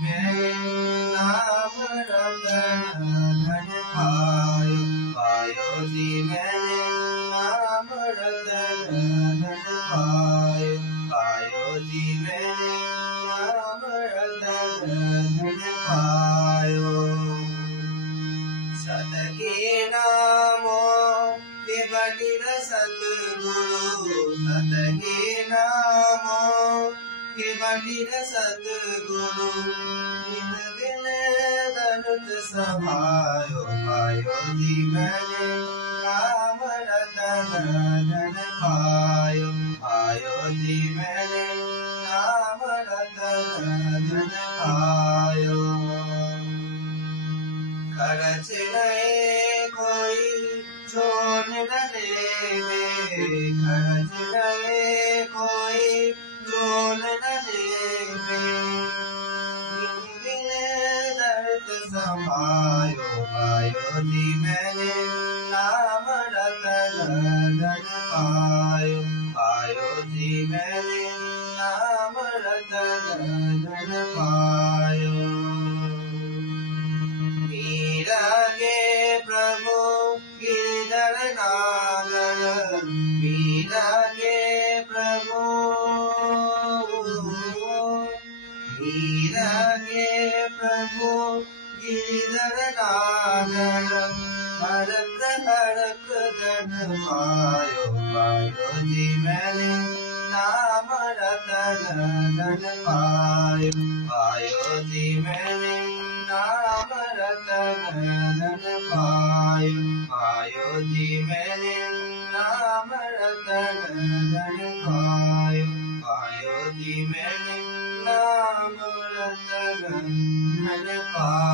में नाम रतन धन पायो, पायो जी मैंने नाम रतन धन पायो, पायो जी मैंने नाम रतन धन पायो। सतके नामो बलिर सतगुरु, सतके नामो बलिर सतगुरु, बिन बिन दर्द समायो, पायो जी मैंने नाम रतन धन पायो, पायो जी मैंने नाम रतन धन पायो। खर्च गए कोई छोड़ न देवे, खर्च गए कोई छोड़ न देवे, बिन दर्द समायो, पायो जी मैंने नाम रतन धन पायो, पायो जी मैंने नाम रतन धन पायो। मीरा के प्रभु गिरधर नागर, मीरा के प्रभु, मीरा के प्रभु गिरधर नागर, हरक हरक गण पायो, पायो जी मैंने नाम रतन धन पायो, पायो जी मैंने नाम रतन धन पायो, पायो जी मैंने नाम रतन धन पायो, पायो जी मैंने नाम रतन धन पायो।